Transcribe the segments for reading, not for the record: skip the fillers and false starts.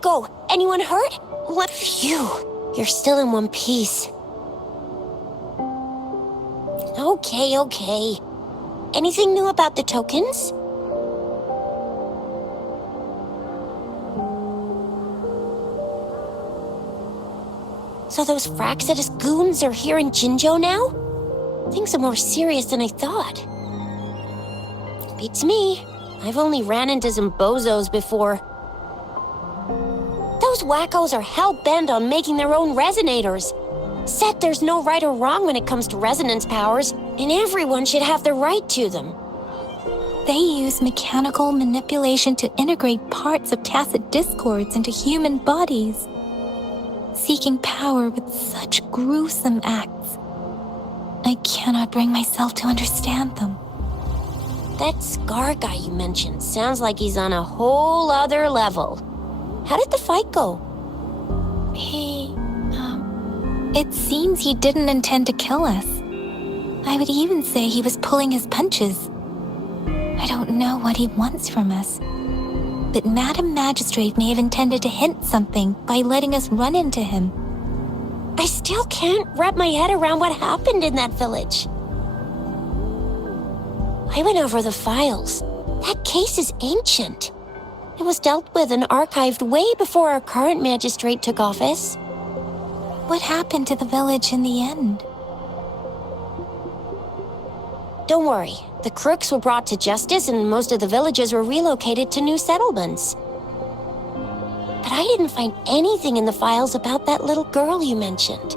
go? Anyone hurt? What? Phew. You're still in one piece. Okay. Anything new about the tokens? So those Fraxidus goons are here in Jinzhou now? Things are more serious than I thought. Beats me. I've only ran into some bozos before. Those wackos are hell-bent on making their own resonators. Said there's no right or wrong when it comes to resonance powers, and everyone should have the right to them. They use mechanical manipulation to integrate parts of tacit discords into human bodies, seeking power with such gruesome acts. I cannot bring myself to understand them. That Scar guy you mentioned sounds like he's on a whole other level. How did the fight go? It seems he didn't intend to kill us. I would even say he was pulling his punches. I don't know what he wants from us, but Madam Magistrate may have intended to hint something by letting us run into him. I still can't wrap my head around what happened in that village. I went over the files. That case is ancient. It was dealt with and archived way before our current magistrate took office. What happened to the village in the end? Don't worry. The crooks were brought to justice and most of the villagers were relocated to new settlements. But I didn't find anything in the files about that little girl you mentioned.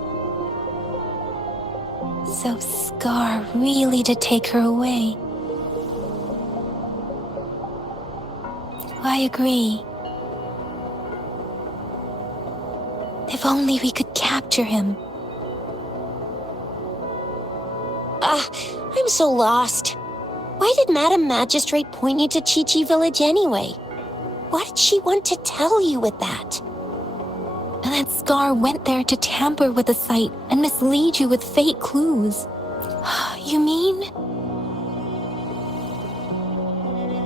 So Scar really did take her away. I agree. If only we could capture him. I'm so lost. Why did Madam Magistrate point you to Chi-Chi Village anyway? What did she want to tell you with that? And that Scar went there to tamper with the site and mislead you with fake clues. You mean?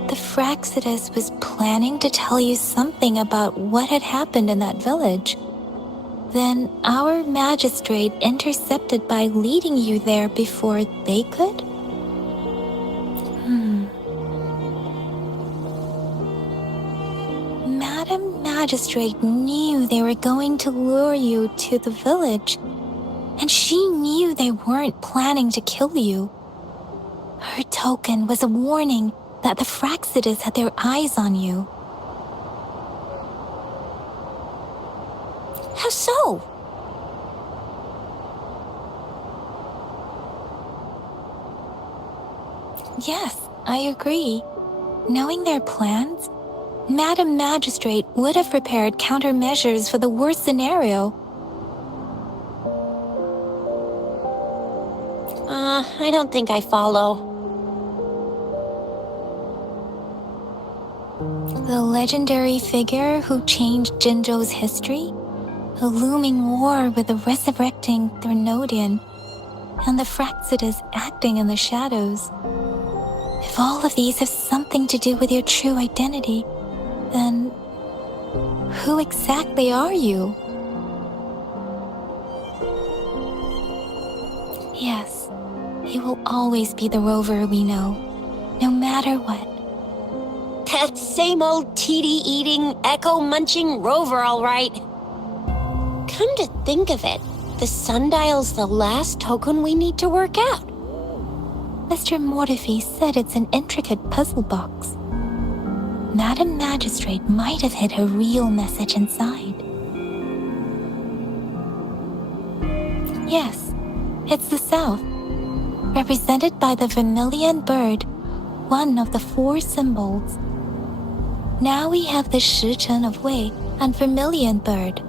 The Fraxidus was planning to tell you something about what had happened in that village. Then our magistrate intercepted by leading you there before they could? Madam Magistrate knew they were going to lure you to the village, and she knew they weren't planning to kill you. Her token was a warning that the Fraxidus had their eyes on you. How so? Yes, I agree. Knowing their plans, Madam Magistrate would have prepared countermeasures for the worst scenario. I don't think I follow. The legendary figure who changed Jinzhou's history? A looming war with the resurrecting Threnodian, and the Fraxidus acting in the shadows. If all of these have something to do with your true identity, then who exactly are you? Yes, he will always be the Rover we know, no matter what. That same old TD-eating, echo-munching Rover, all right. Come to think of it, the sundial's the last token we need to work out. Mr. Mortefi said it's an intricate puzzle box. Madam Magistrate might have hid a real message inside. Yes, it's the South, represented by the vermilion bird, one of the 4 symbols. Now we have the Shichen of Wei and vermilion bird.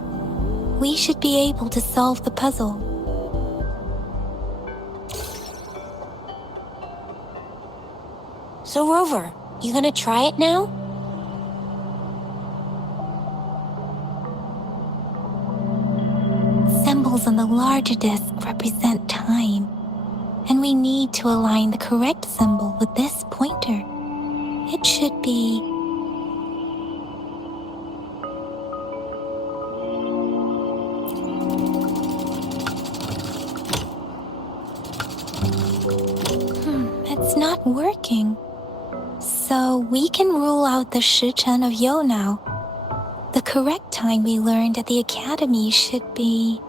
We should be able to solve the puzzle. So Rover, you gonna try it now? Symbols on the larger disc represent time, and we need to align the correct symbol with this pointer. It should be... not working. So we can rule out the Shichen of Yo now. The correct time we learned at the academy should be...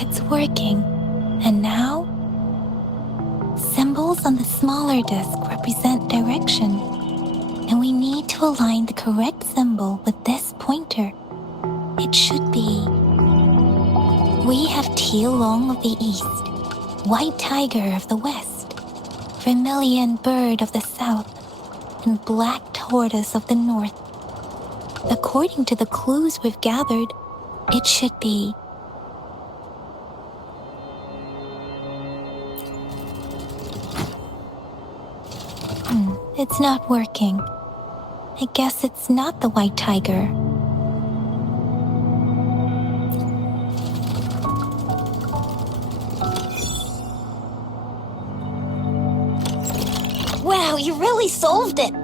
It's working. And now? Symbols on the smaller disc represent direction. And we need to align the correct symbol with this pointer. It should be... We have Tielong of the east, White Tiger of the west, Vermilion Bird of the south, and Black Tortoise of the north. According to the clues we've gathered, it should be... It's not working. I guess it's not the White Tiger. Wow, you really solved it!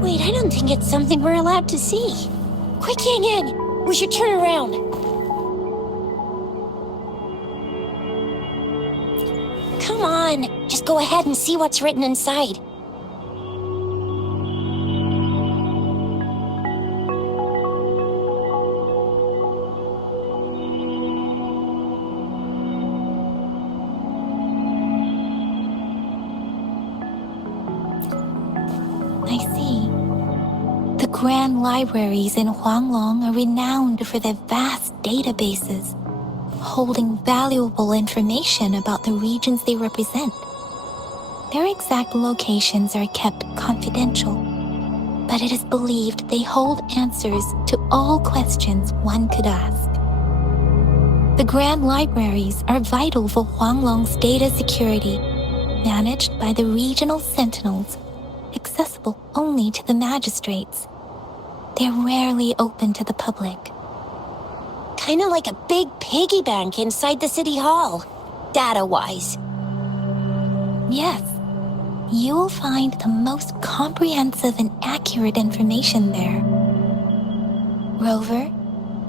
Wait, I don't think it's something we're allowed to see. Quick, Yang Yang! We should turn around. Come on, just go ahead and see what's written inside. I see. The grand libraries in Huanglong are renowned for their vast databases, holding valuable information about the regions they represent. Their exact locations are kept confidential, but it is believed they hold answers to all questions one could ask. The grand libraries are vital for Huanglong's data security, managed by the regional sentinels, accessible only to the magistrates. They're rarely open to the public. Kinda like a big piggy bank inside the city hall, data-wise. Yes, you will find the most comprehensive and accurate information there. Rover,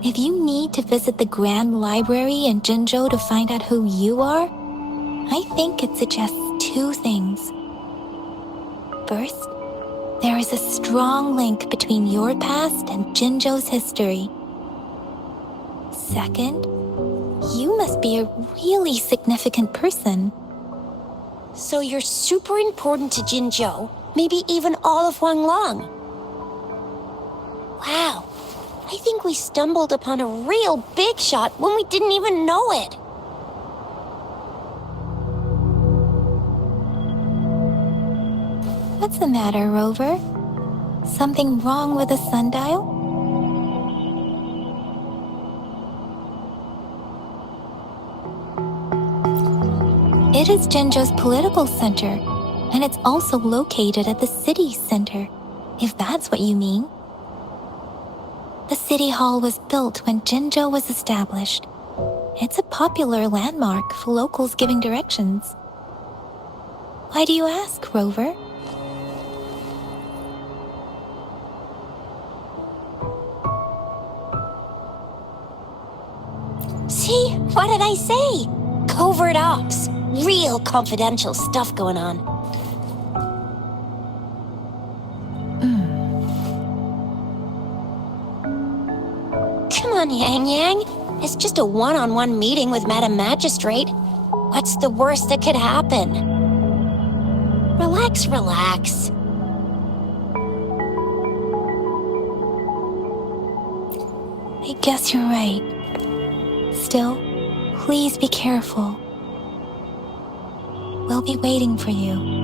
if you need to visit the Grand Library in Jinzhou to find out who you are, I think it suggests two things. First, there is a strong link between your past and Jinzhou's history. Second, you must be a really significant person. So you're super important to Jinzhou, maybe even all of Huanglong. Wow, I think we stumbled upon a real big shot when we didn't even know it. What's the matter, Rover? Something wrong with the sundial? It is Jinzhou's political center, and it's also located at the city center, if that's what you mean. The city hall was built when Jinzhou was established. It's a popular landmark for locals giving directions. Why do you ask, Rover? See? What did I say? Covert ops. Real confidential stuff going on. Come on, Yang Yang. It's just a one-on-one meeting with Madam Magistrate. What's the worst that could happen? Relax, relax. I guess you're right. Still, please be careful. We'll be waiting for you.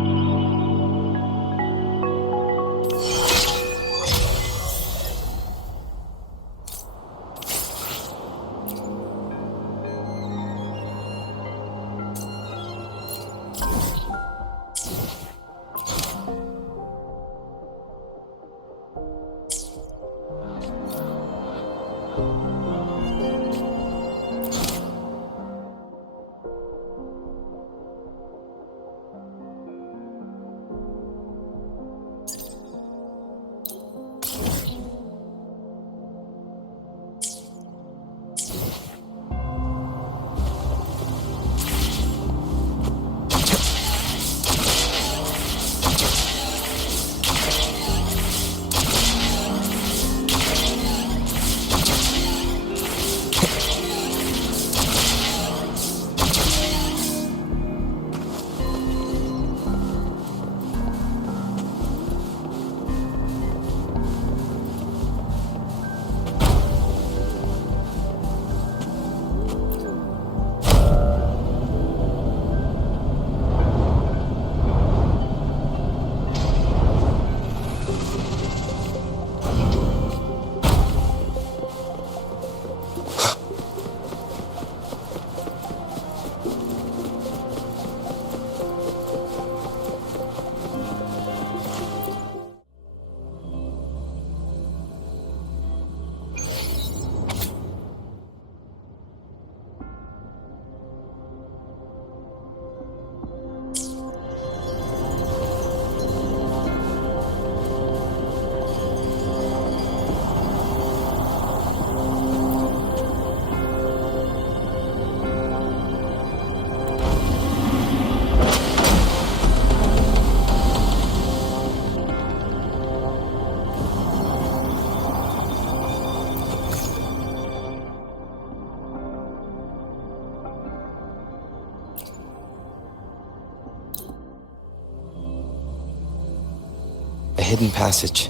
hidden passage,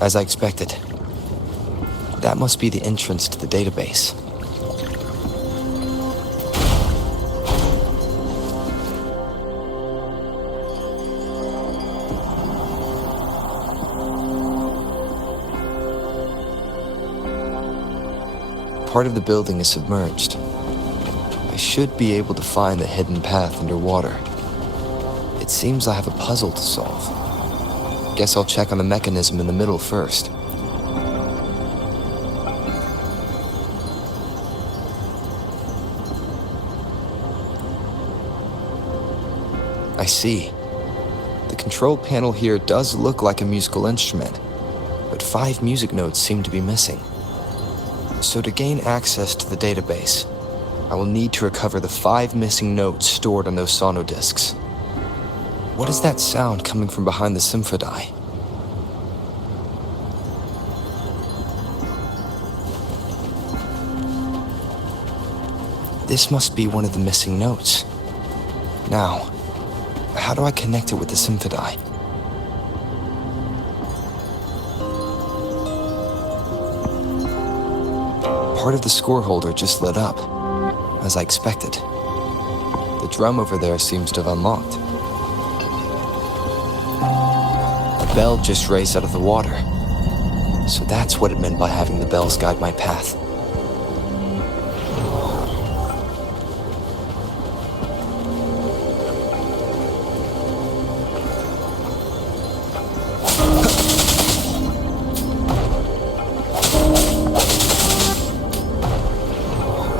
as I expected. That must be the entrance to the database. Part of the building is submerged. I should be able to find the hidden path underwater. It seems I have a puzzle to solve. Guess I'll check on the mechanism in the middle first. I see. The control panel here does look like a musical instrument, but 5 music notes seem to be missing. So to gain access to the database, I will need to recover the 5 missing notes stored on those sonodiscs. What is that sound coming from behind the symphony? This must be one of the missing notes. Now, how do I connect it with the symphony? Part of the score holder just lit up, as I expected. The drum over there seems to have unlocked. A bell just raised out of the water. So that's what it meant by having the bells guide my path.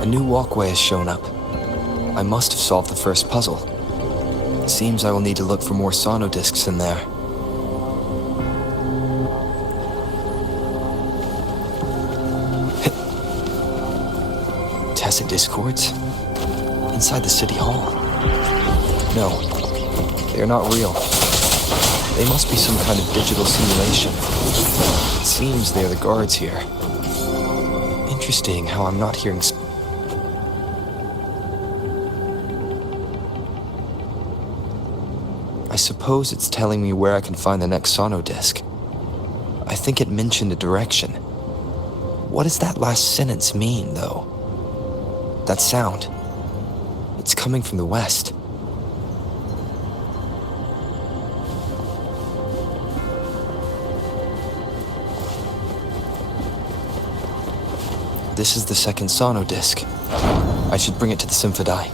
A new walkway has shown up. I must have solved the first puzzle. It seems I will need to look for more sonodiscs in there. Tacit discords? Inside the city hall? No, they are not real. They must be some kind of digital simulation. It seems they are the guards here. Interesting how I'm not hearing... I suppose it's telling me where I can find the next sonodisc. I think it mentioned a direction. What does that last sentence mean, though? That sound. It's coming from the west. This is the second sonodisc. I should bring it to the symphony.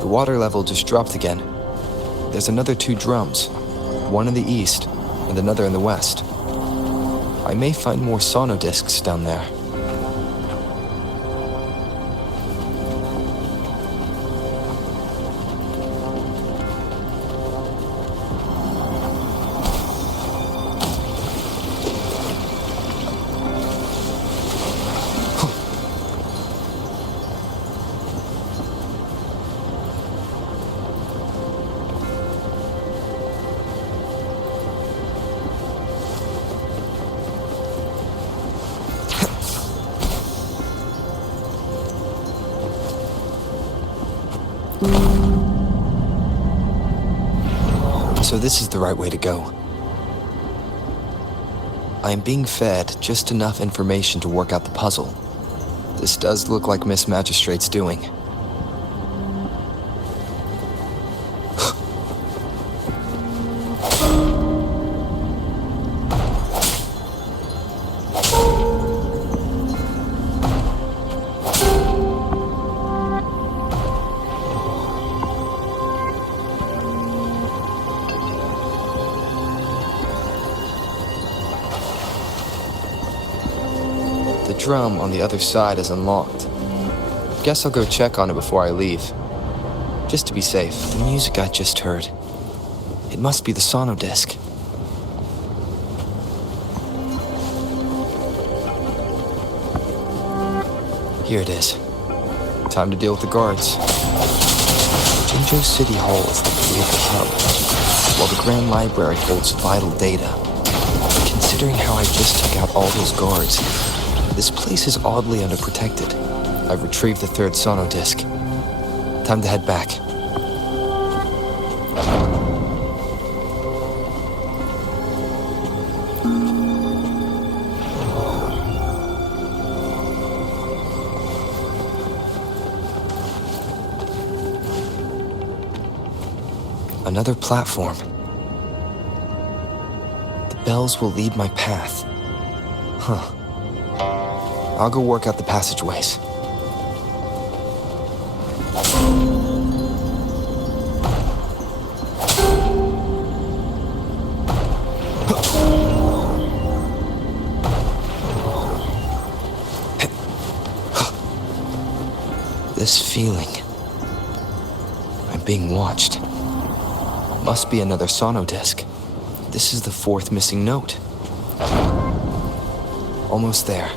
The water level just dropped again. There's another 2 drums, one in the east and another in the west. I may find more sonodiscs down there. So this is the right way to go. I am being fed just enough information to work out the puzzle. This does look like Miss Magistrate's doing. The drum on the other side is unlocked. Guess I'll go check on it before I leave. Just to be safe, the music I just heard. It must be the sonodisc. Here it is. Time to deal with the guards. Jinzhou City Hall is the political hub, while the Grand Library holds vital data. Considering how I just took out all those guards, this place is oddly underprotected. I've retrieved the third sono disc. Time to head back. Another platform. The bells will lead my path. Huh. I'll go work out the passageways. This feeling. I'm being watched. Must be another sono disc. This is the fourth missing note. Almost there.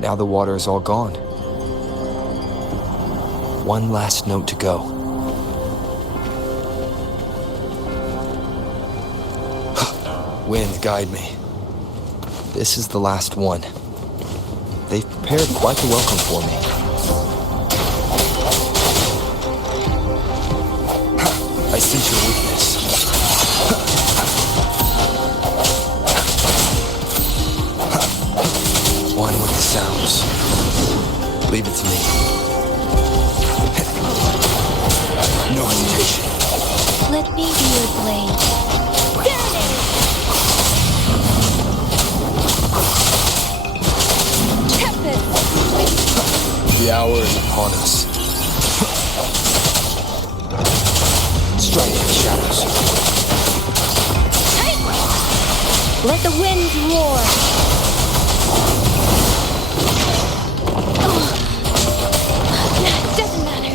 Now the water is all gone. One last note to go. Wind, guide me. This is the last one. They've prepared quite the welcome for me. I sense your weakness. One with the sounds. Leave it to me. No hesitation. Let me be your blade. The hour is upon us. Strike in the shadows. Let the wind roar. Doesn't matter.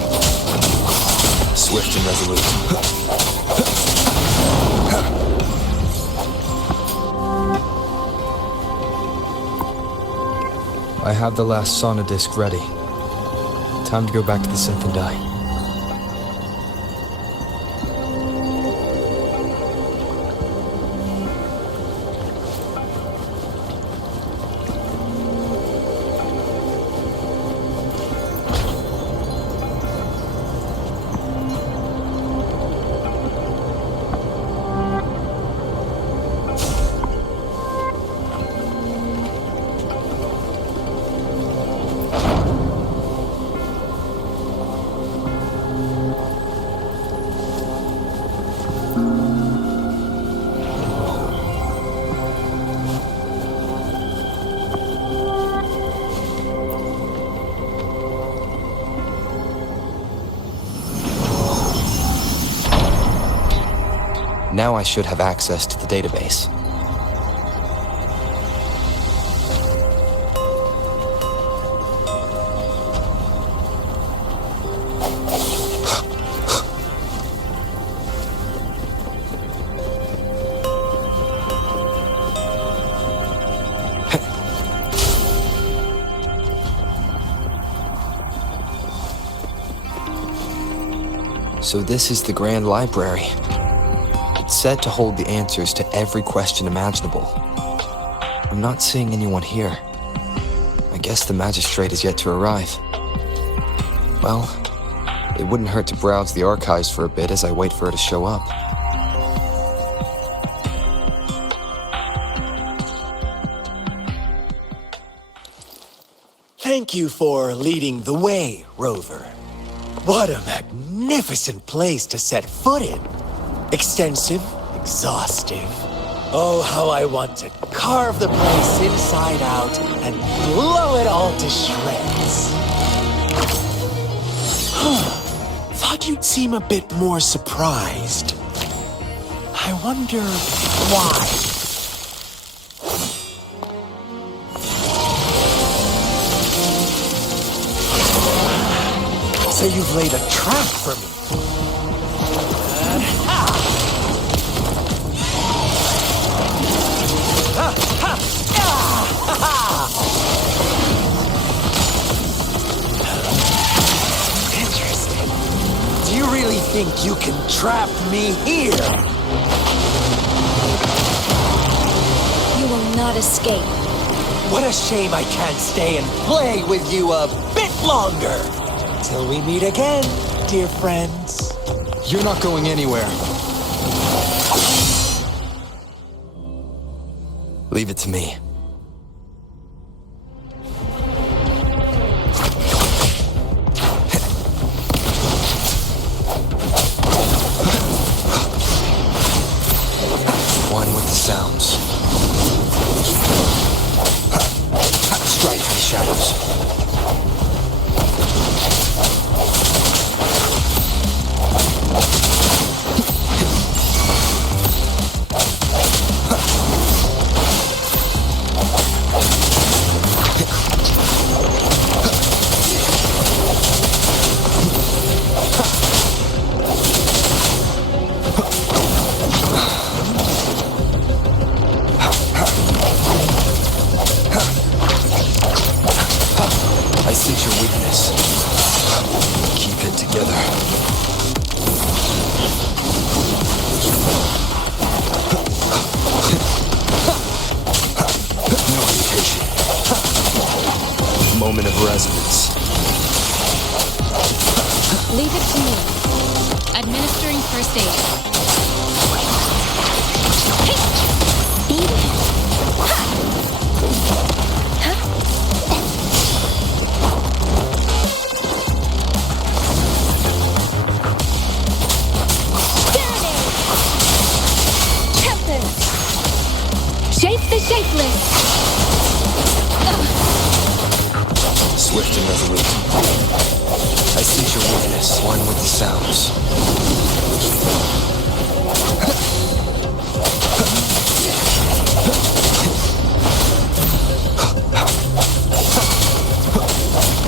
Swift and resolute. I have the last sono disc ready. Time to go back to the Synth-and-Die. Now I should have access to the database. So this is the Grand Library. It's said to hold the answers to every question imaginable. I'm not seeing anyone here. I guess the magistrate is yet to arrive. Well, it wouldn't hurt to browse the archives for a bit as I wait for her to show up. Thank you for leading the way, Rover. What a magnificent place to set foot in. Extensive, exhaustive. Oh, how I want to carve the place inside out and blow it all to shreds. Thought you'd seem a bit more surprised. I wonder why. So you've laid a trap for me. Interesting. Do you really think you can trap me here? You will not escape. What a shame I can't stay and play with you a bit longer. Till we meet again, dear friends. You're not going anywhere. Leave it to me. One with the sounds. Strike the shadows. I sense your weakness. Keep it together. No hesitation. Moment of resonance. Leave it to me. Administering first aid. Shape the shapeless! Swift and resolute. I sense your weakness. One with the sounds.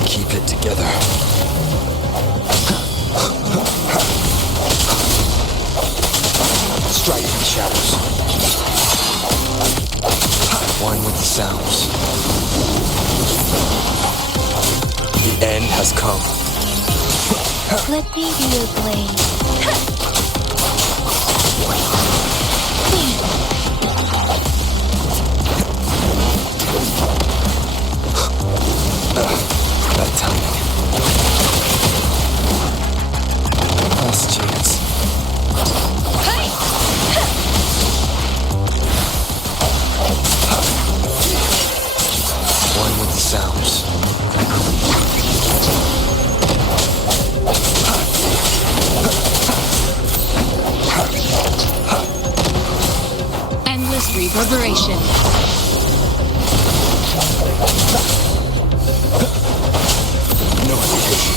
Keep it together. Strike the shadows. One with the sounds. The end has come. Let me be your blade. Bad timing. Last chance. One with the sounds. Endless reverberation. No hesitation.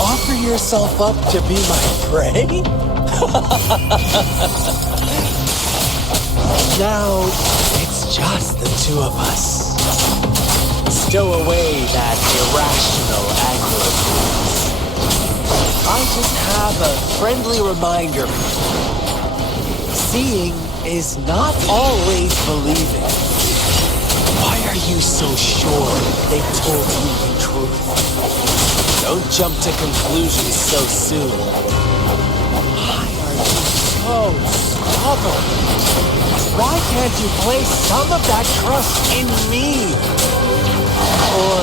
Offer yourself up to be my prey? Now, it's just the two of us. Stow away that irrational anger of yours. I just have a friendly reminder. Seeing is not always believing. Why are you so sure they told you the truth? Don't jump to conclusions so soon. can't you place some of that trust in me? Or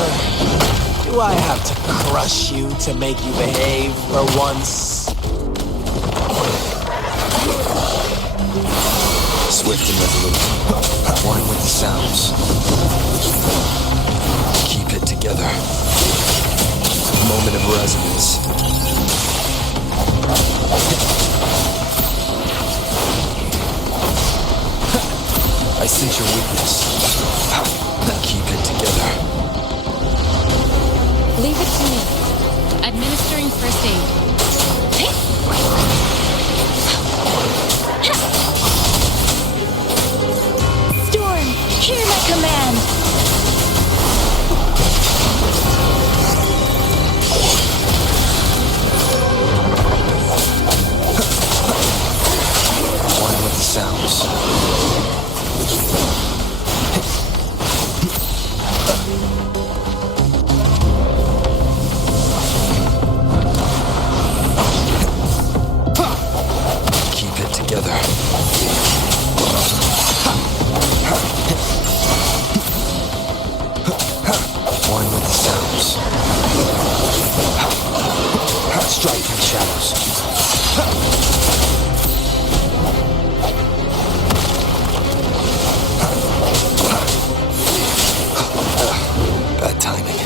do I have to crush you to make you behave for once? Swift and resolute. One with the sounds. Keep it together. Moment of resonance. I sense your weakness. Keep it together. Leave it to me. Administering first aid. Storm, hear my command! One with the sounds. Keep it together. One with the sounds. Strike in the shadows. Bad timing.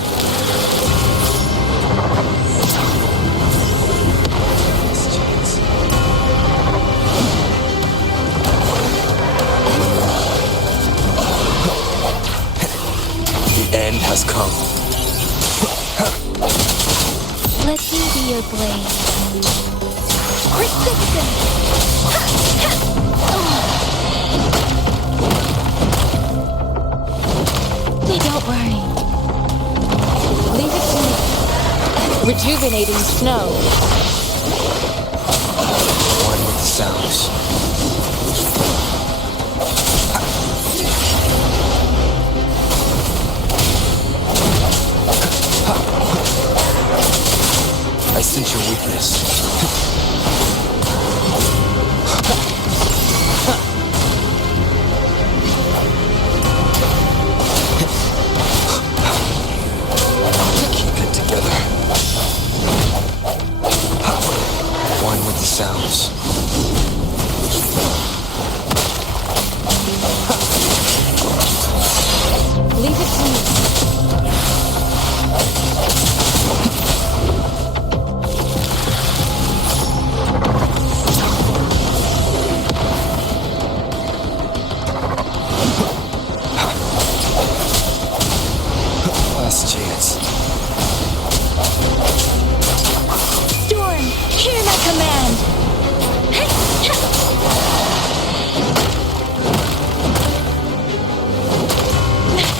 The end has come. Let me be your blade. Persistent! Don't worry. Leave it to me. Rejuvenating snow. One with the sounds. I sense your weakness. Keep it together. One with the sounds. Leave it to me. Last chance. Storm, hear my command!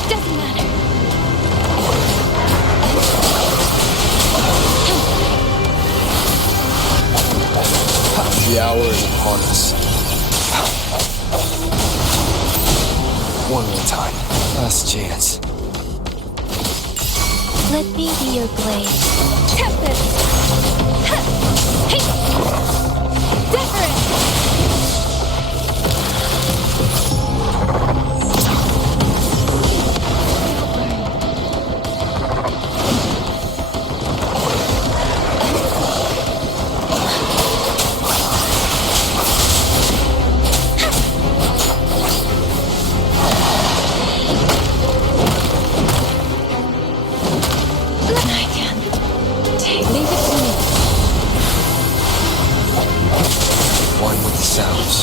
Doesn't matter. The hour is upon us. One more time. Last chance. Let me be your blade. Tempest! Hey! Zephyr! I can take. Leave it to me. One with the sounds.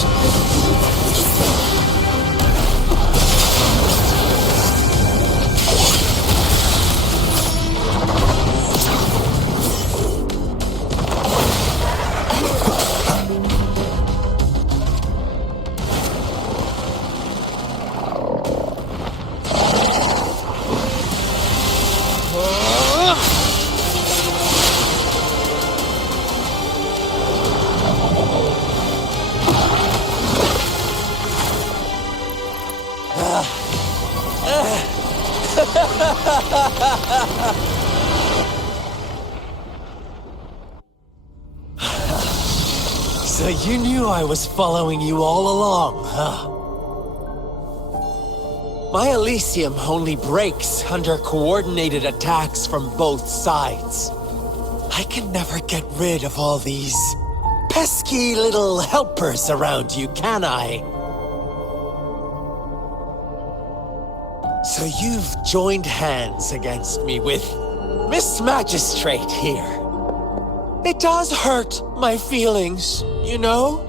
So you knew I was following you all along, huh? My Elysium only breaks under coordinated attacks from both sides. I can never get rid of all these pesky little helpers around you, can I? So you've joined hands against me with Miss Magistrate here. It does hurt my feelings, you know?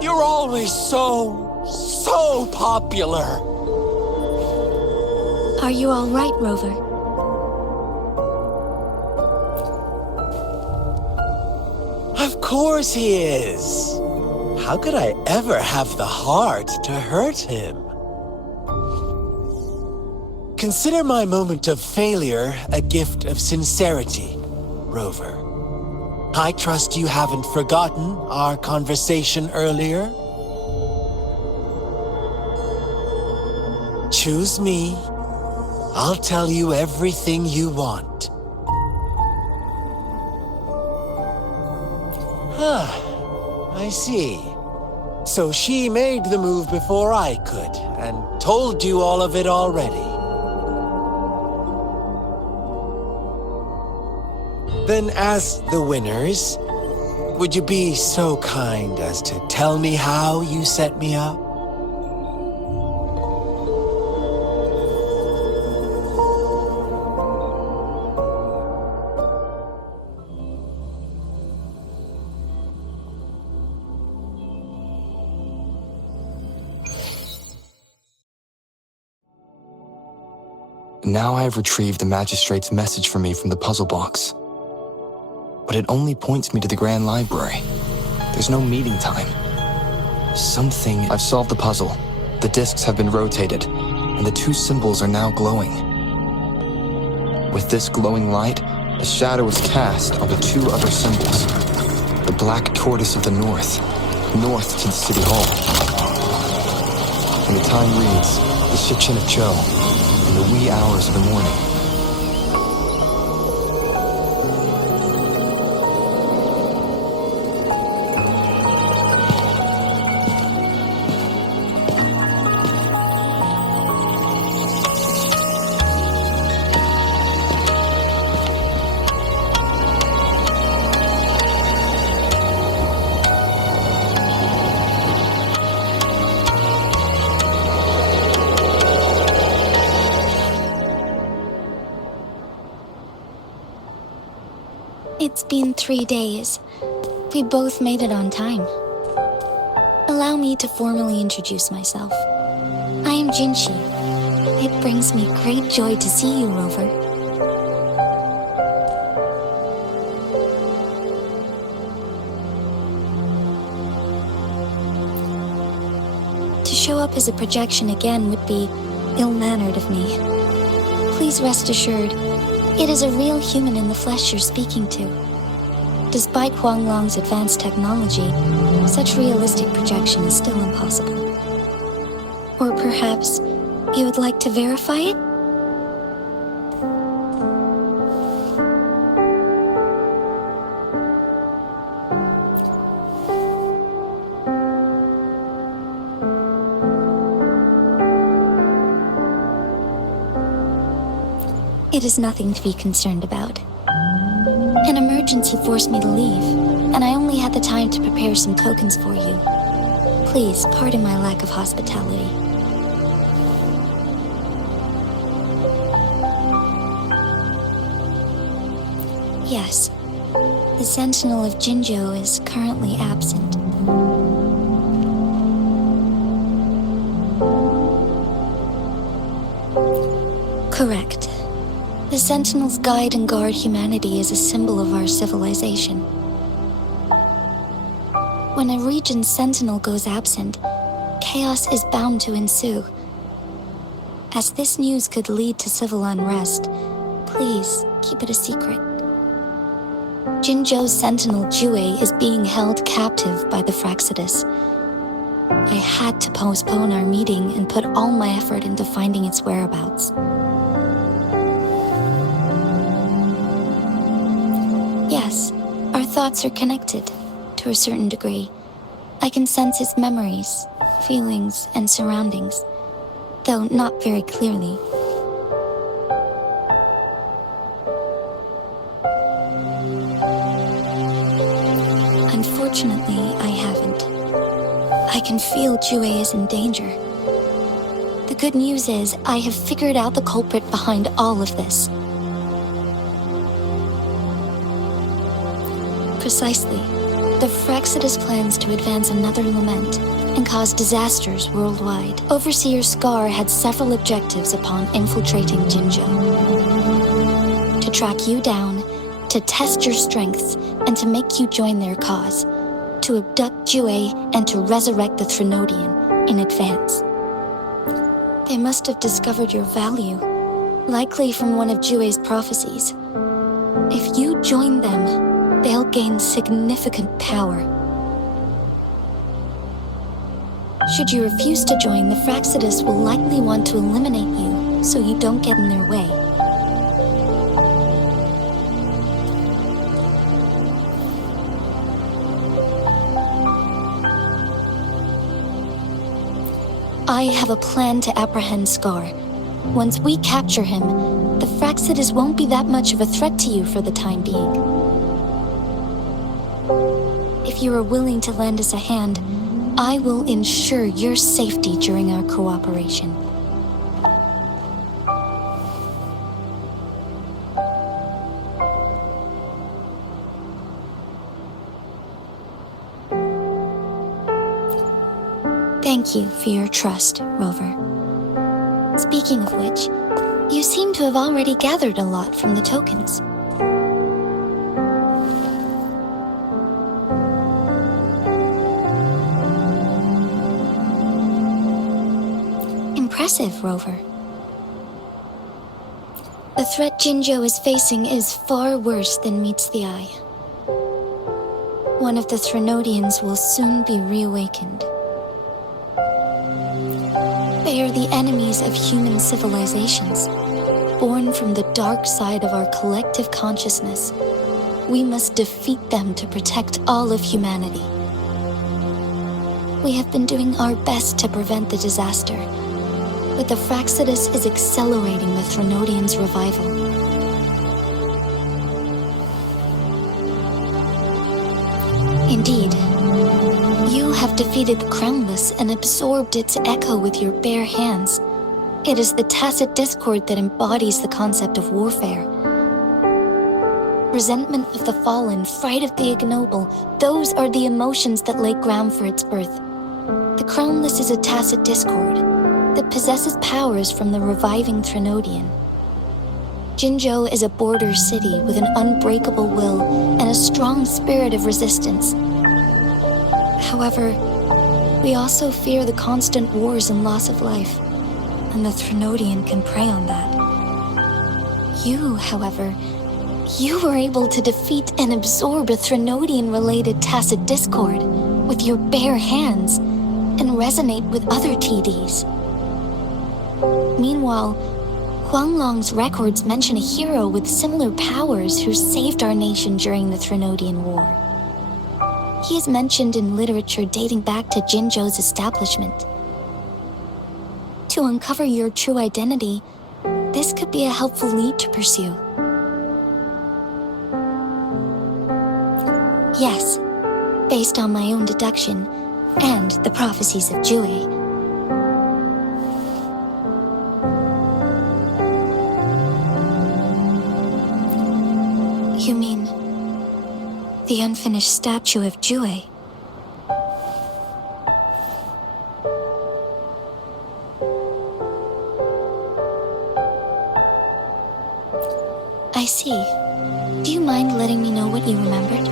You're always so popular. Are you all right, Rover? Of course he is. How could I ever have the heart to hurt him? Consider my moment of failure a gift of sincerity, Rover. I trust you haven't forgotten our conversation earlier. Choose me. I'll tell you everything you want. I see. So she made the move before I could, and told you all of it already. Then as the winners, would you be so kind as to tell me how you set me up? Now I have retrieved the magistrate's message for me from the puzzle box. But it only points me to the Grand Library. There's no meeting time. I've solved the puzzle. The discs have been rotated, and the two symbols are now glowing. With this glowing light, a shadow is cast onto two other symbols. The black tortoise of the north to the city hall. And the time reads, the Shichen of Cho, in the wee hours of the morning. It's been 3 days. We both made it on time. Allow me to formally introduce myself. I am Jinzhou. It brings me great joy to see you, Rover. To show up as a projection again would be ill-mannered of me. Please rest assured, it is a real human in the flesh you're speaking to. Despite Huanglong's advanced technology, such realistic projection is still impossible. Or perhaps you would like to verify it? It is nothing to be concerned about. An emergency forced me to leave, and I only had the time to prepare some tokens for you. Please pardon my lack of hospitality. Yes, the Sentinel of Jinzhou is currently absent. Correct. The Sentinels guide and guard humanity as a symbol of our civilization. When a region's Sentinel goes absent, chaos is bound to ensue. As this news could lead to civil unrest, please keep it a secret. Jinzhou's Sentinel Jue is being held captive by the Fraxidus. I had to postpone our meeting and put all my effort into finding its whereabouts. Yes, our thoughts are connected, to a certain degree. I can sense his memories, feelings, and surroundings, though not very clearly. Unfortunately, I haven't. I can feel Jue is in danger. The good news is, I have figured out the culprit behind all of this. Precisely. The Frexidus plans to advance another lament and cause disasters worldwide. Overseer Scar had several objectives upon infiltrating Jinzhou. To track you down, to test your strengths, and to make you join their cause. To abduct Jue and to resurrect the Threnodian in advance. They must have discovered your value, likely from one of Jue's prophecies. If you join them, they'll gain significant power. Should you refuse to join, the Frexidus will likely want to eliminate you so you don't get in their way. I have a plan to apprehend Scar. Once we capture him, the Frexidus won't be that much of a threat to you for the time being. If you are willing to lend us a hand, I will ensure your safety during our cooperation. Thank you for your trust, Rover. Speaking of which, you seem to have already gathered a lot from the tokens. Impressive, Rover. The threat Jinzhou is facing is far worse than meets the eye. One of the Threnodians will soon be reawakened. They are the enemies of human civilizations, born from the dark side of our collective consciousness. We must defeat them to protect all of humanity. We have been doing our best to prevent the disaster, but the Frexidus is accelerating the Threnodians' revival. Indeed, you have defeated the Crownless and absorbed its echo with your bare hands. It is the tacit discord that embodies the concept of warfare. Resentment of the fallen, fright of the ignoble, those are the emotions that lay ground for its birth. The Crownless is a tacit discord that possesses powers from the reviving Threnodian. Jinzhou is a border city with an unbreakable will and a strong spirit of resistance. However, we also fear the constant wars and loss of life, and the Threnodian can prey on that. You, however, you were able to defeat and absorb a Threnodian-related tacit discord with your bare hands and resonate with other TDs. Meanwhile, Huanglong's records mention a hero with similar powers who saved our nation during the Threnodian War. He is mentioned in literature dating back to Jinzhou's establishment. To uncover your true identity, this could be a helpful lead to pursue. Yes, based on my own deduction and the prophecies of Jue. You mean the unfinished statue of Jue? I see. Do you mind letting me know what you remembered?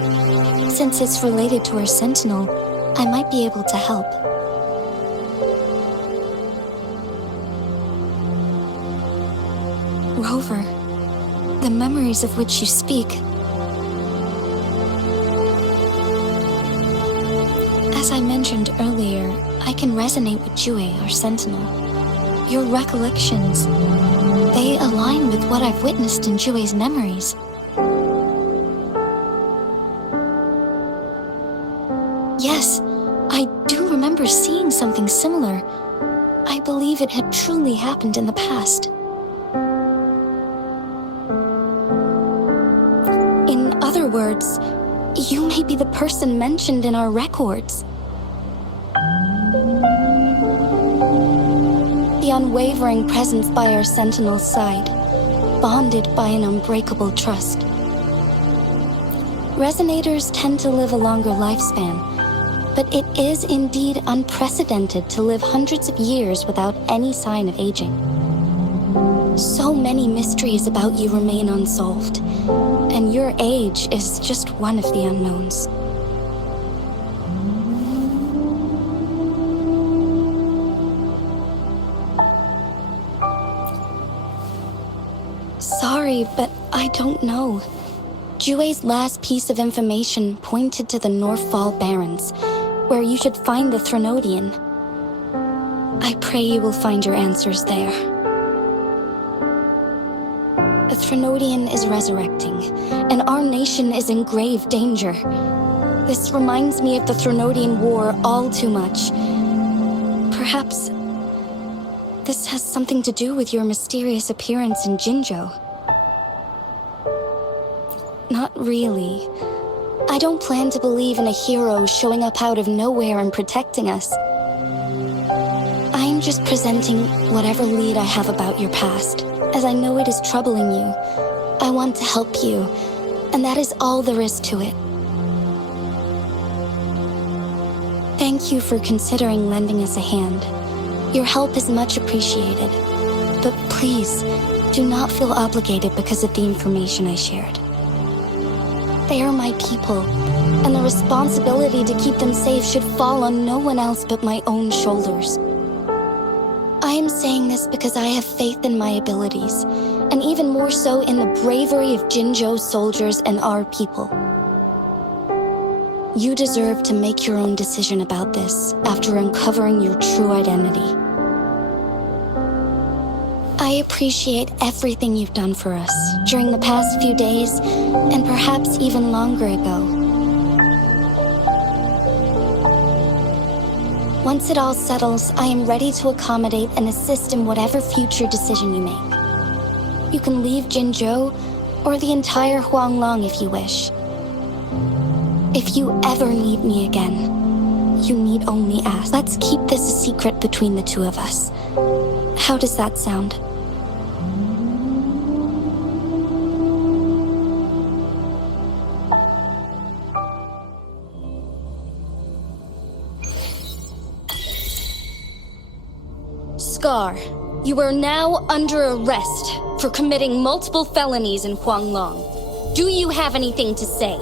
Since it's related to our sentinel, I might be able to help. Rover, the memories of which you speak. As I mentioned earlier, I can resonate with Jue, our sentinel. Your recollections, they align with what I've witnessed in Jue's memories. Yes, I do remember seeing something similar. I believe it had truly happened in the past. In other words, you may be the person mentioned in our records. The unwavering presence by our sentinel's side, bonded by an unbreakable trust. Resonators tend to live a longer lifespan, but it is indeed unprecedented to live hundreds of years without any sign of aging. So many mysteries about you remain unsolved, and your age is just one of the unknowns. Sorry, but I don't know. Jue's last piece of information pointed to the Northfall Barrens, where you should find the Threnodian. I pray you will find your answers there. The Threnodian is resurrecting, and our nation is in grave danger. This reminds me of the Threnodian War all too much. Perhaps this has something to do with your mysterious appearance in Jinzhou. Not really. I don't plan to believe in a hero showing up out of nowhere and protecting us. I'm just presenting whatever lead I have about your past, as I know it is troubling you. I want to help you, and that is all there is to it. Thank you for considering lending us a hand. Your help is much appreciated. But please, do not feel obligated because of the information I shared. They are my people, and the responsibility to keep them safe should fall on no one else but my own shoulders. I am saying this because I have faith in my abilities, and even more so in the bravery of Jinzhou soldiers and our people. You deserve to make your own decision about this after uncovering your true identity. I appreciate everything you've done for us during the past few days, and perhaps even longer ago. Once it all settles, I am ready to accommodate and assist in whatever future decision you make. You can leave Jinzhou, or the entire Huanglong if you wish. If you ever need me again, you need only ask. Let's keep this a secret between the two of us. How does that sound? Scar, you are now under arrest for committing multiple felonies in Huanglong. Do you have anything to say?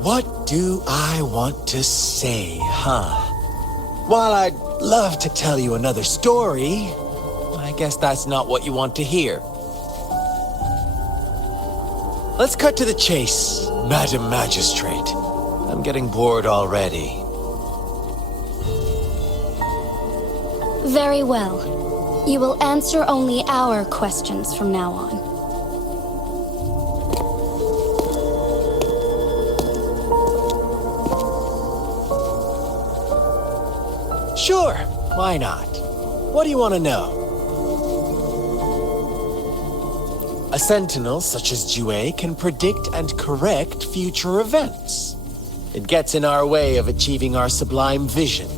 What do I want to say, huh? While I'd love to tell you another story, I guess that's not what you want to hear. Let's cut to the chase, Madam Magistrate. I'm getting bored already. Very well. You will answer only our questions from now on. Sure, why not? What do you want to know? A sentinel such as Jue can predict and correct future events. It gets in our way of achieving our sublime vision.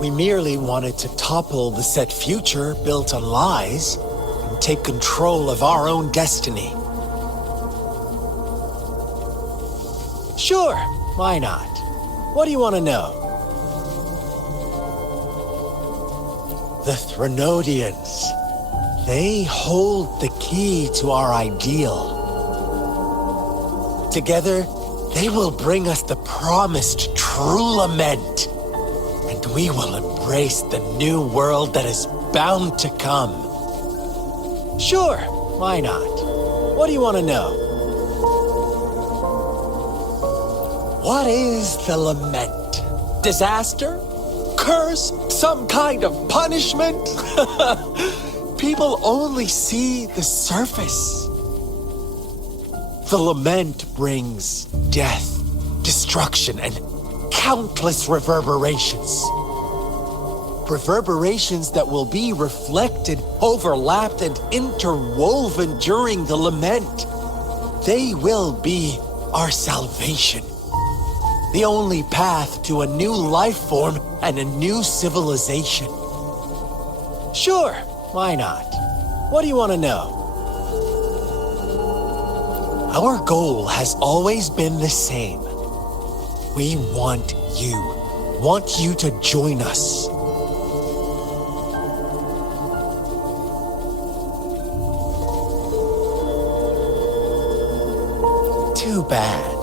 We merely wanted to topple the set future built on lies and take control of our own destiny. Sure, why not? What do you want to know? The Threnodians. They hold the key to our ideal. Together, they will bring us the promised true lament. And we will embrace the new world that is bound to come. Sure, why not? What do you want to know? What is the lament? Disaster? Curse? Some kind of punishment? People only see the surface. The lament brings death, destruction, and countless reverberations. Reverberations that will be reflected, overlapped, and interwoven during the lament. They will be our salvation. The only path to a new life form and a new civilization. Sure, why not? What do you want to know? Our goal has always been the same. We want you to join us. Too bad.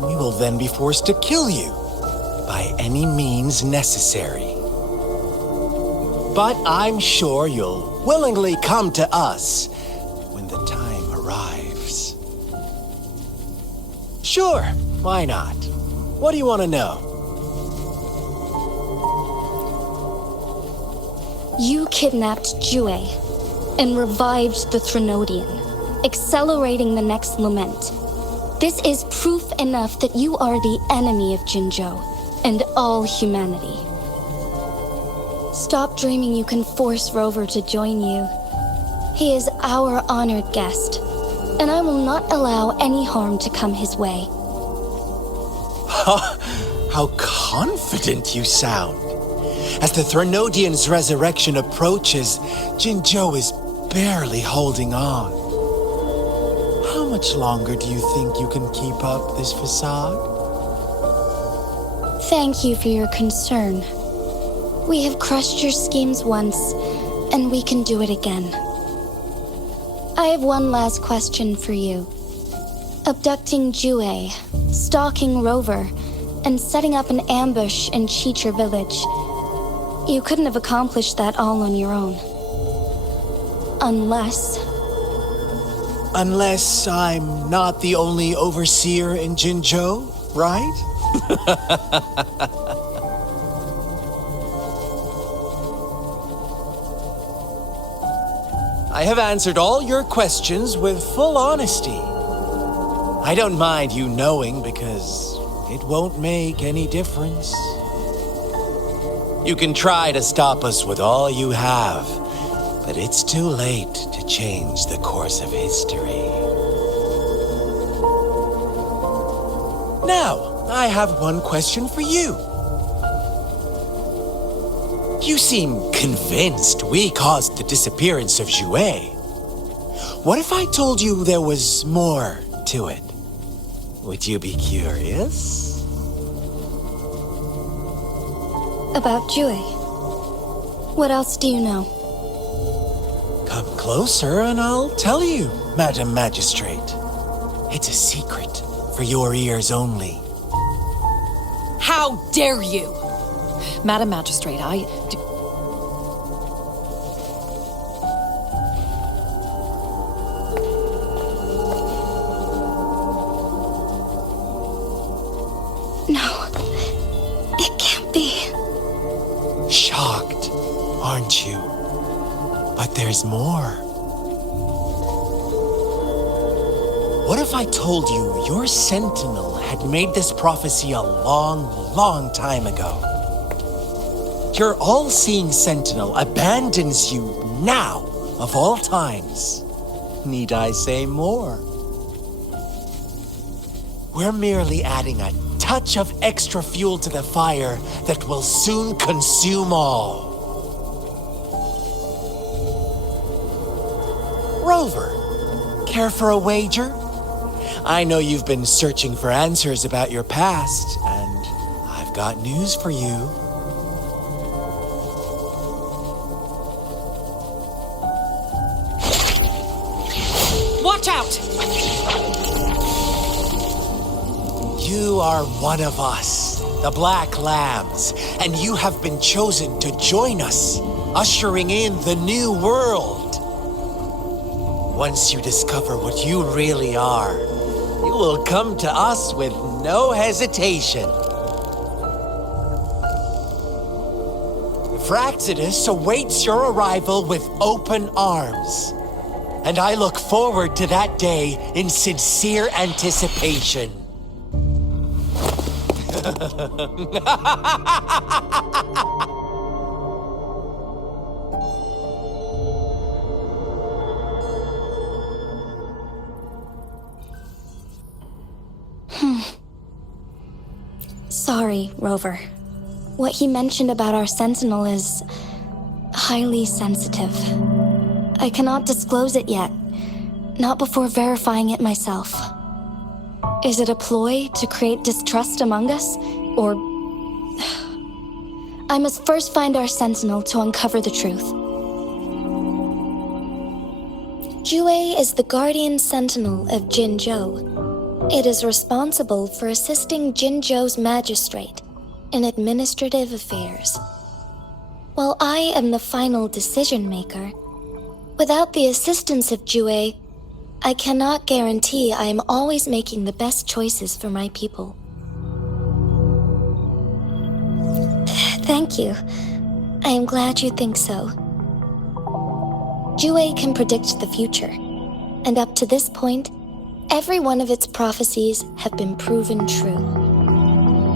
We will then be forced to kill you by any means necessary. But I'm sure you'll willingly come to us when the time arrives. Sure, why not? What do you want to know? You kidnapped Jue and revived the Threnodian, accelerating the next lament. This is proof enough that you are the enemy of Jinzhou and all humanity. Stop dreaming you can force Rover to join you. He is our honored guest, and I will not allow any harm to come his way. How confident you sound. As the Threnodian's resurrection approaches, Jinzhou is barely holding on. How much longer do you think you can keep up this facade? Thank you for your concern. We have crushed your schemes once, and we can do it again. I have one last question for you. Abducting Jue, stalking Rover, and setting up an ambush in Cheecher village. You couldn't have accomplished that all on your own. Unless I'm not the only overseer in Jinzhou, right? I have answered all your questions with full honesty. I don't mind you knowing because it won't make any difference. You can try to stop us with all you have, but it's too late to change the course of history. Now, I have one question for you. You seem convinced we caused the disappearance of Jue. What if I told you there was more to it? Would you be curious? About Jue. What else do you know? Come closer and I'll tell you, Madam Magistrate. It's a secret for your ears only. How dare you? Madam Magistrate, No, it can't be. Shocked, aren't you? But there's more. What if I told you your sentinel had made this prophecy a long, long time ago? Your all-seeing sentinel abandons you now, of all times. Need I say more? We're merely adding a touch of extra fuel to the fire that will soon consume all. Rover, care for a wager? I know you've been searching for answers about your past, and I've got news for you. watch out! You are one of us, the Black Lambs, and you have been chosen to join us, ushering in the new world. Once you discover what you really are, you will come to us with no hesitation. Fraxidus awaits your arrival with open arms. And I look forward to that day in sincere anticipation. Sorry, Rover. What he mentioned about our Sentinel is highly sensitive. I cannot disclose it yet, not before verifying it myself. Is it a ploy to create distrust among us, or... I must first find our Sentinel to uncover the truth. Jue is the guardian sentinel of Jinzhou. It is responsible for assisting Jinzhou's magistrate in administrative affairs. While I am the final decision maker, without the assistance of Jue, I cannot guarantee I am always making the best choices for my people. Thank you. I am glad you think so. Jue can predict the future, and up to this point, every one of its prophecies have been proven true.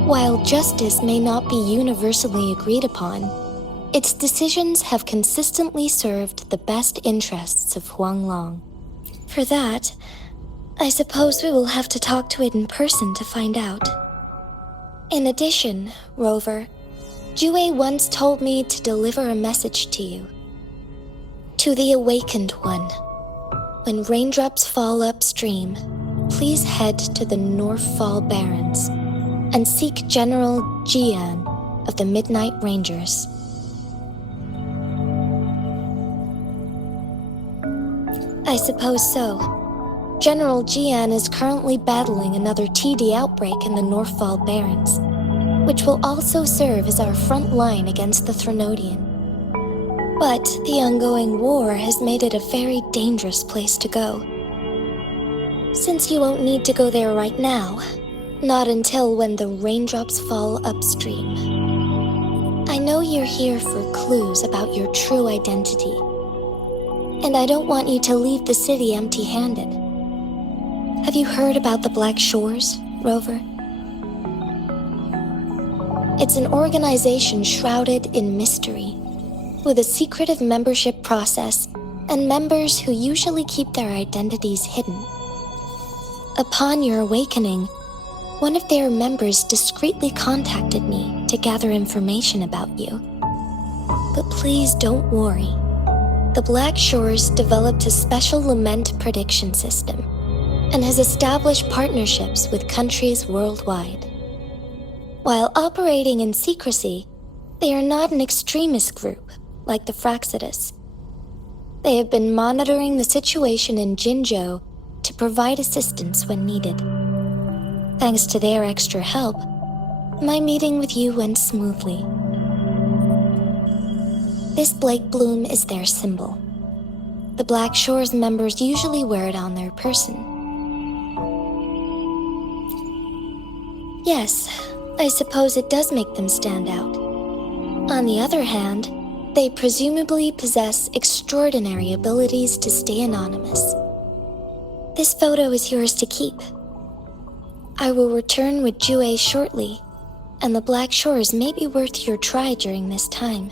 While justice may not be universally agreed upon, its decisions have consistently served the best interests of Huanglong. For that, I suppose we will have to talk to it in person to find out. In addition, Rover, Jue once told me to deliver a message to you. To the Awakened One. When raindrops fall upstream, please head to the Northfall Barrens and seek General Jian of the Midnight Rangers. I suppose so. General Jian is currently battling another TD outbreak in the Northfall Barrens, which will also serve as our front line against the Threnodian. But the ongoing war has made it a very dangerous place to go. Since you won't need to go there right now, not until when the raindrops fall upstream. I know you're here for clues about your true identity, and I don't want you to leave the city empty-handed. Have you heard about the Black Shores, Rover? It's an organization shrouded in mystery, with a secretive membership process and members who usually keep their identities hidden. Upon your awakening, one of their members discreetly contacted me to gather information about you. But please don't worry. The Black Shores developed a special lament prediction system and has established partnerships with countries worldwide. While operating in secrecy, they are not an extremist group like the Fraxidus. They have been monitoring the situation in Jinzhou to provide assistance when needed. Thanks to their extra help, my meeting with you went smoothly. This Blake Bloom is their symbol. The Black Shores members usually wear it on their person. Yes, I suppose it does make them stand out. On the other hand, they presumably possess extraordinary abilities to stay anonymous. This photo is yours to keep. I will return with Jue shortly, and the Black Shores may be worth your try during this time.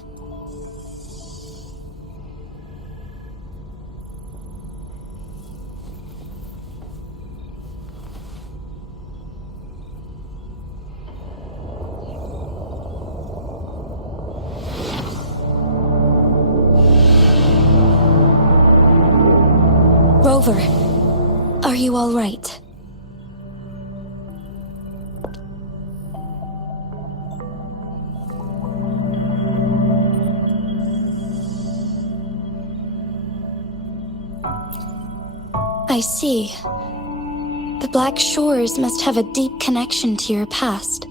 Rover, are you all right? I see. The Black Shores must have a deep connection to your past.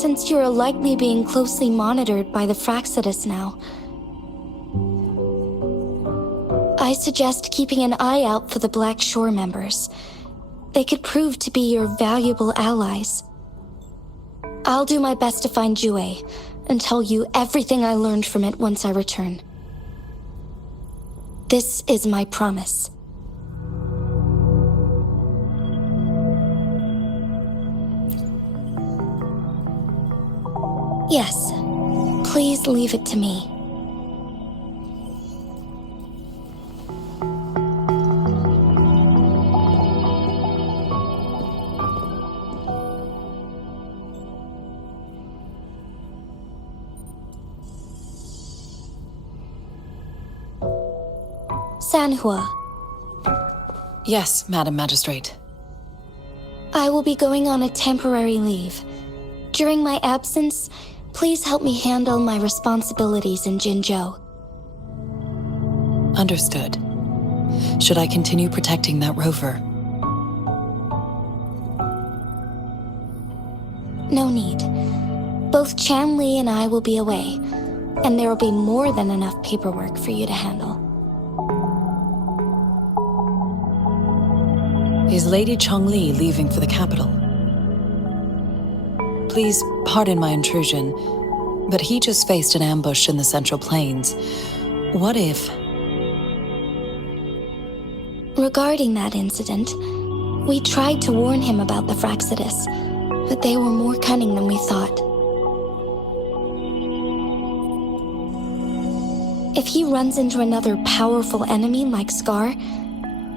Since you are likely being closely monitored by the Fraxidus now, I suggest keeping an eye out for the Black Shore members. They could prove to be your valuable allies. I'll do my best to find Jue and tell you everything I learned from it once I return. This is my promise. Yes, please leave it to me. Sanhua, Yes, Madam Magistrate. I will be going on a temporary leave. During my absence, please help me handle my responsibilities in Jinzhou. Understood. Should I continue protecting that rover? No need. Both Chanli and I will be away, and there will be more than enough paperwork for you to handle. Is Lady Chongli leaving for the capital? Please pardon my intrusion, but he just faced an ambush in the Central Plains. What if... Regarding that incident, we tried to warn him about the Fraxidus, but they were more cunning than we thought. If he runs into another powerful enemy like Scar,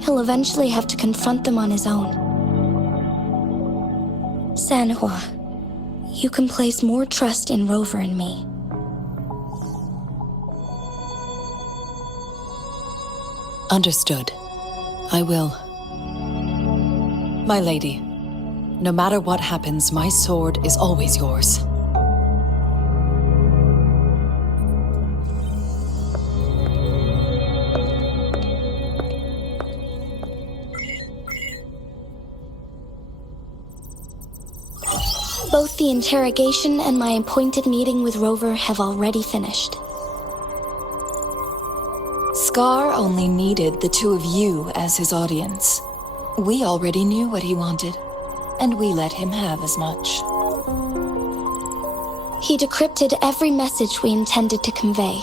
he'll eventually have to confront them on his own. Sanhua, you can place more trust in Rover and me. Understood. I will. My lady, no matter what happens, my sword is always yours. Both the interrogation and my appointed meeting with Rover have already finished. Scar only needed the two of you as his audience. We already knew what he wanted, and we let him have as much. He decrypted every message we intended to convey.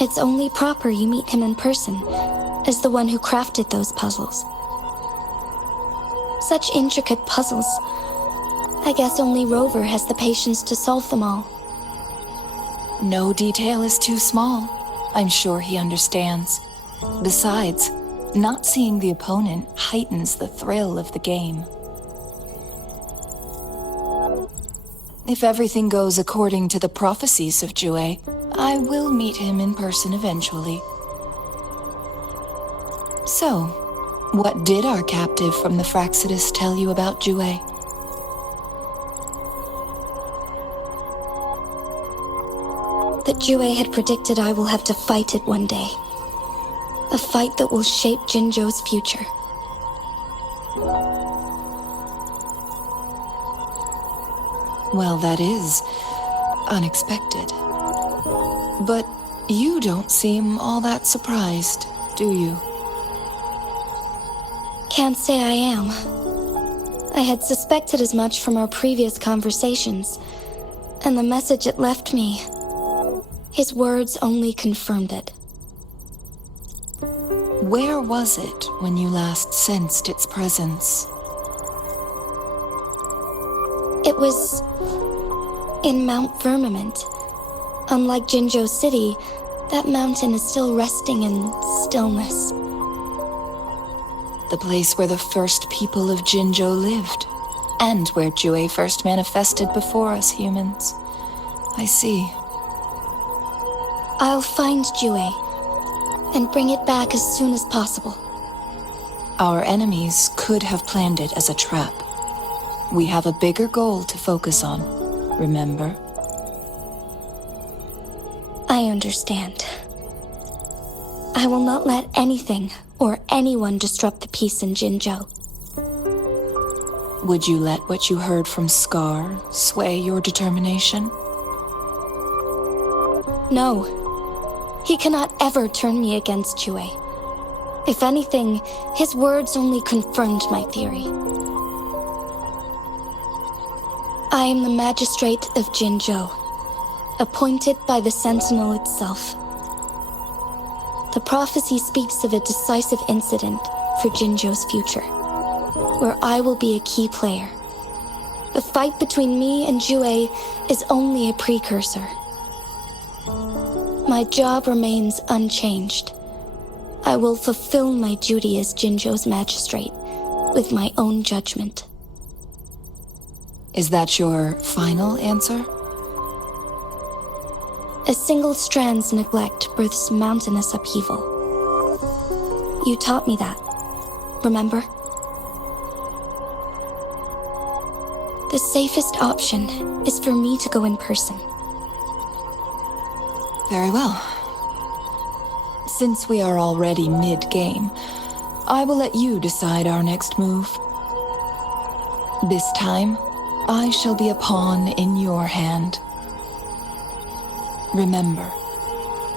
It's only proper you meet him in person, as the one who crafted those puzzles. Such intricate puzzles. I guess only Rover has the patience to solve them all. No detail is too small. I'm sure he understands. Besides, not seeing the opponent heightens the thrill of the game. If everything goes according to the prophecies of Jue, I will meet him in person eventually. So, what did our captive from the Fraxidus tell you about Jue? That Jue had predicted I will have to fight it one day. A fight that will shape Jinzhou's future. Well, that is unexpected. But you don't seem all that surprised, do you? Can't say I am. I had suspected as much from our previous conversations, and the message it left me, his words only confirmed it. Where was it when you last sensed its presence? It was in Mount Firmament. Unlike Jinzhou City, that mountain is still resting in stillness. The place where the first people of Jinzhou lived, and where Jue first manifested before us humans. I see. I'll find Jue and bring it back as soon as possible. Our enemies could have planned it as a trap. We have a bigger goal to focus on, remember? I understand. I will not let anything or anyone disrupt the peace in Jinzhou. Would you let what you heard from Scar sway your determination? No. He cannot ever turn me against Jue. If anything, his words only confirmed my theory. I am the magistrate of Jinzhou, appointed by the Sentinel itself. The prophecy speaks of a decisive incident for Jinzhou's future, where I will be a key player. The fight between me and Jue is only a precursor. My job remains unchanged. I will fulfill my duty as Jinzhou's magistrate with my own judgment. Is that your final answer? A single strand's neglect births mountainous upheaval. You taught me that, remember? The safest option is for me to go in person. Very well. Since we are already mid-game, I will let you decide our next move. This time, I shall be a pawn in your hand. Remember,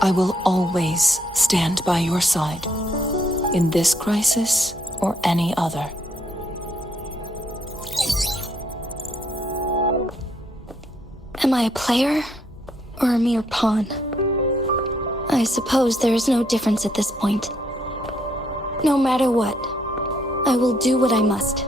I will always stand by your side, in this crisis or any other. Am I a player or a mere pawn? I suppose there is no difference at this point. No matter what, I will do what I must.